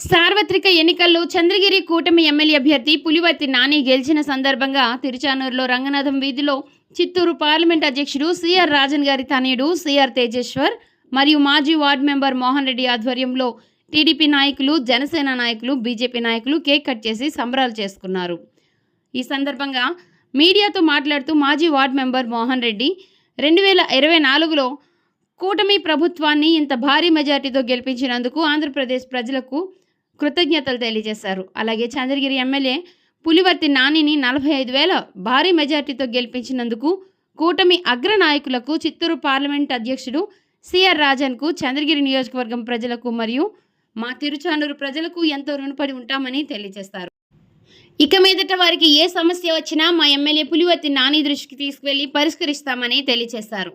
సార్వత్రిక ఎన్నికల్లో చంద్రగిరి కూటమి ఎమ్మెల్యే అభ్యర్థి పులివర్తి నాని గెలిచిన సందర్భంగా తిరుచానూరులో రంగనాథం వీధిలో చిత్తూరు పార్లమెంట్ అధ్యక్షుడు సిఆర్ రాజన్ గారి తనయుడు సిఆర్ తేజేశ్వర్ మరియు మాజీ వార్డు మెంబర్ మోహన్ రెడ్డి ఆధ్వర్యంలో టీడీపీ నాయకులు జనసేన నాయకులు బీజేపీ నాయకులు కేక్ కట్ చేసి సంబరాలు చేసుకున్నారు. ఈ సందర్భంగా మీడియాతో మాట్లాడుతూ మాజీ వార్డు మెంబర్ మోహన్ రెడ్డి రెండు వేల ఇరవై నాలుగులో కూటమి ప్రభుత్వాన్ని ఇంత భారీ మెజార్టీతో గెలిపించినందుకు ఆంధ్రప్రదేశ్ ప్రజలకు కృతజ్ఞతలు తెలియజేశారు. అలాగే చంద్రగిరి ఎమ్మెల్యే పులివర్తి నానిని నలభై ఐదు వేల భారీ మెజార్టీతో గెలిపించినందుకు కూటమి అగ్ర నాయకులకు చిత్తూరు పార్లమెంట్ అధ్యక్షుడు సిఆర్ రాజన్కు చంద్రగిరి నియోజకవర్గం ప్రజలకు మరియు మా తిరుచానూరు ప్రజలకు ఎంతో రుణపడి ఉంటామని తెలియజేస్తారు. ఇక మీదట వారికి ఏ సమస్య వచ్చినా మా ఎమ్మెల్యే పులివర్తి నాని దృష్టికి తీసుకువెళ్ళి పరిష్కరిస్తామని తెలియజేశారు.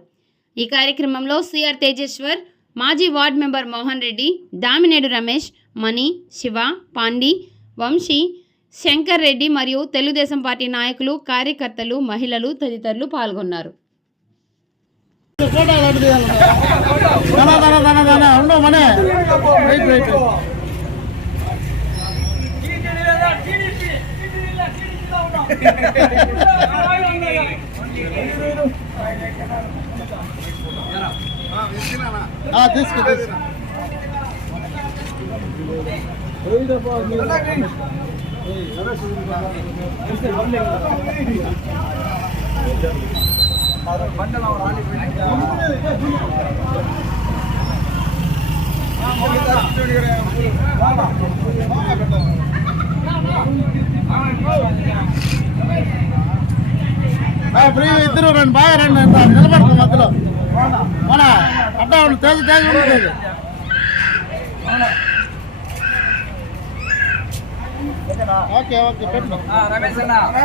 ఈ కార్యక్రమంలో సిఆర్ తేజేశ్వర్ మాజీ వార్డు మెంబర్ మోహన్ రెడ్డి దామినేడు రమేష్ మణి శివ పాండి వంశీ శంకర్ రెడ్డి మరియు తెలుగుదేశం పార్టీ నాయకులు కార్యకర్తలు మహిళలు తదితరులు పాల్గొన్నారు. हाँ दिस के दिस ಬಂಡಲ ಅವ್ರು ಆಲಿ ಬಿಡಿ ఫ్రీ ఇద్దరు రండి బాగా రండి అంత నిలబడుతుంది మధ్యలో మన అడ్డా ఉండు తేజ తేజ ఉండు తేజ ఓకే ఓకే పెట్టు రమేష్ అన్న అక్కడ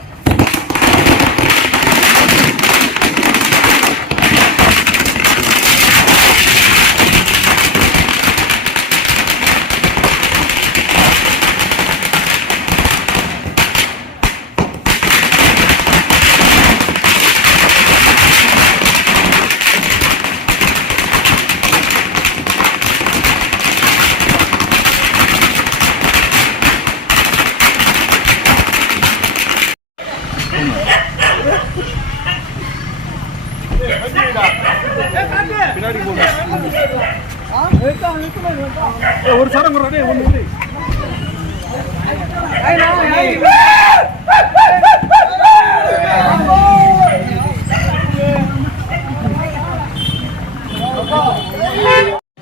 ஒரு சரம் ஒன்று ஒன்று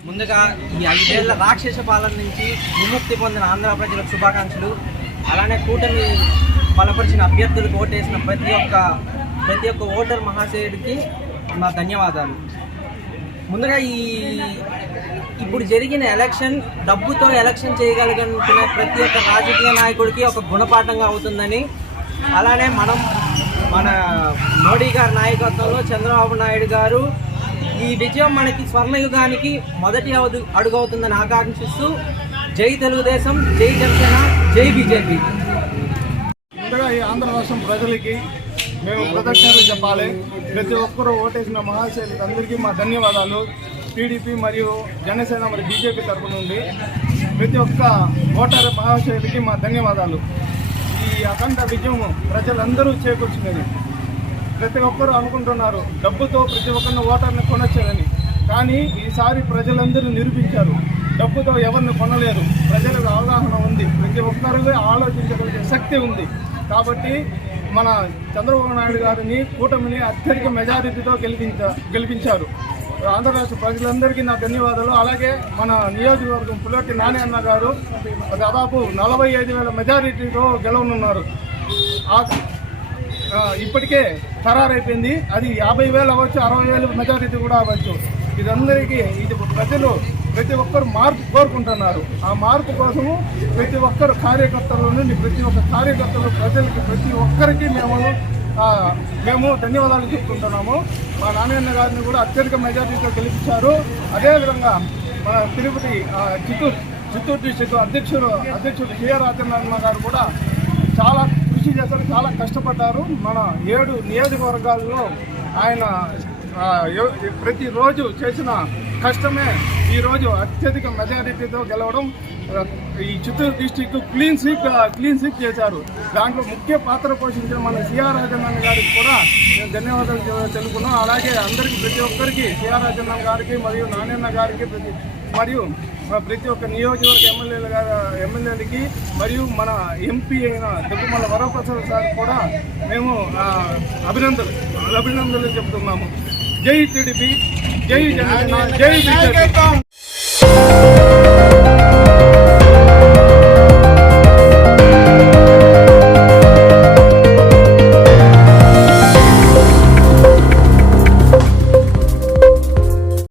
ముందుగా ఈ ఐదేళ్ల రాక్షస పాలన నుంచి విముక్తి పొందిన ఆంధ్ర ప్రజలకు శుభాకాంక్షలు అలానే కూటమి బలపరిచిన అభ్యర్థులకు ఓటేసిన ప్రతి ఒక్క ప్రతి ఒక్క ఓటర్ మహాశయుడికి నా ధన్యవాదాలు ముందుగా ఈ ఇప్పుడు జరిగిన ఎలక్షన్ డబ్బుతో ఎలక్షన్ చేయగలిగిన ప్రతి ఒక్క రాజకీయ నాయకుడికి ఒక గుణపాఠంగా అవుతుందని. అలానే మనం మన మోడీ గారి నాయకత్వంలో చంద్రబాబు నాయుడు గారు ఈ విజయం మనకి స్వర్ణయుగానికి మొదటి అడుగు అడుగవుతుందని ఆకాంక్షిస్తూ జై తెలుగుదేశం జై జనసేన జై బీజేపీ. ముందుగా ఈ ఆంధ్ర రాష్ట్రం ప్రజలకి మేము ప్రదక్షిణలు చెప్పాలి. ప్రతి ఒక్కరూ ఓటేసిన మహాశైలికి అందరికీ మా ధన్యవాదాలు. టీడీపీ మరియు జనసేన మరియు బీజేపీ తరపు నుండి ప్రతి ఒక్క ఓటర్ మహాశైలికి మా ధన్యవాదాలు. ఈ అఖండ విజయం ప్రజలందరూ చేకూర్చినది ప్రతి ఒక్కరూ అనుకుంటున్నారు. డబ్బుతో ప్రతి ఒక్కరిని ఓటర్ని కొనొచ్చారని. కానీ ఈసారి ప్రజలందరూ నిరూపించారు. డబ్బుతో ఎవరిని కొనలేరు. ప్రజలకు అవగాహన ఉంది. ప్రతి ఒక్కరిగా ఆలోచించగలిగే శక్తి ఉంది. కాబట్టి మన చంద్రబాబు నాయుడు గారిని కూటమిని అత్యధిక మెజారిటీతో గెలిపించ గెలిపించారు. ఆంధ్రప్రదేశ్ ప్రజలందరికీ నా ధన్యవాదాలు. అలాగే మన నియోజకవర్గం పుల్లటి నాని అన్న గారు దాదాపు నలభై ఐదు వేల మెజారిటీతో గెలవనున్నారు. ఇప్పటికే ఖరారైపోయింది. అది యాభై వేలు అవ్వచ్చు అరవై వేలు మెజారిటీ కూడా అవ్వచ్చు. ఇదందరికీ ఇది ప్రజలు ప్రతి ఒక్కరు మార్పు కోరుకుంటున్నారు. ఆ మార్పు కోసము ప్రతి ఒక్కరు కార్యకర్తల నుండి ప్రతి ఒక్క కార్యకర్తలు ప్రజలకి ప్రతి ఒక్కరికి మేము మేము ధన్యవాదాలు చెప్పుకుంటున్నాము మా నారాయణ గారిని కూడా అత్యధిక మెజారిటీతో గెలిపించారు. అదేవిధంగా మన తిరుపతి చిత్తూరు చిత్తూరు డిస్టిక్ అధ్యక్షుడు అధ్యక్షుడు కేఆర్ రాజనారాయణ గారు కూడా చాలా కృషి చేశారు చాలా కష్టపడ్డారు. మన ఏడు నియోజకవర్గాల్లో ఆయన ప్రతిరోజు చేసిన కష్టమే ఈరోజు అత్యధిక మెజారిటీతో గెలవడం ఈ Chittoor district clean sweep clean sweep చేశారు. దాంట్లో ముఖ్య పాత్ర పోషించిన మన సిఆర్ రాజన్న గారికి కూడా నేను ధన్యవాదాలు తెలుపుకున్నాం అలాగే అందరికీ ప్రతి ఒక్కరికి సిఆర్ రాజన్న గారికి మరియు నాణ్యన్న గారికి ప్రతి మరియు ప్రతి ఒక్క నియోజకవర్గ ఎమ్మెల్యేల గారు ఎమ్మెల్యేలకి మరియు మన ఎంపీ అయిన దగ్గుమల్ల వరప్రసాద్ సార్ కూడా మేము అభినందనలు అభినందనలు చెప్తున్నాము. జై టీడీపీ. జై జనసేన జై బీజేపీ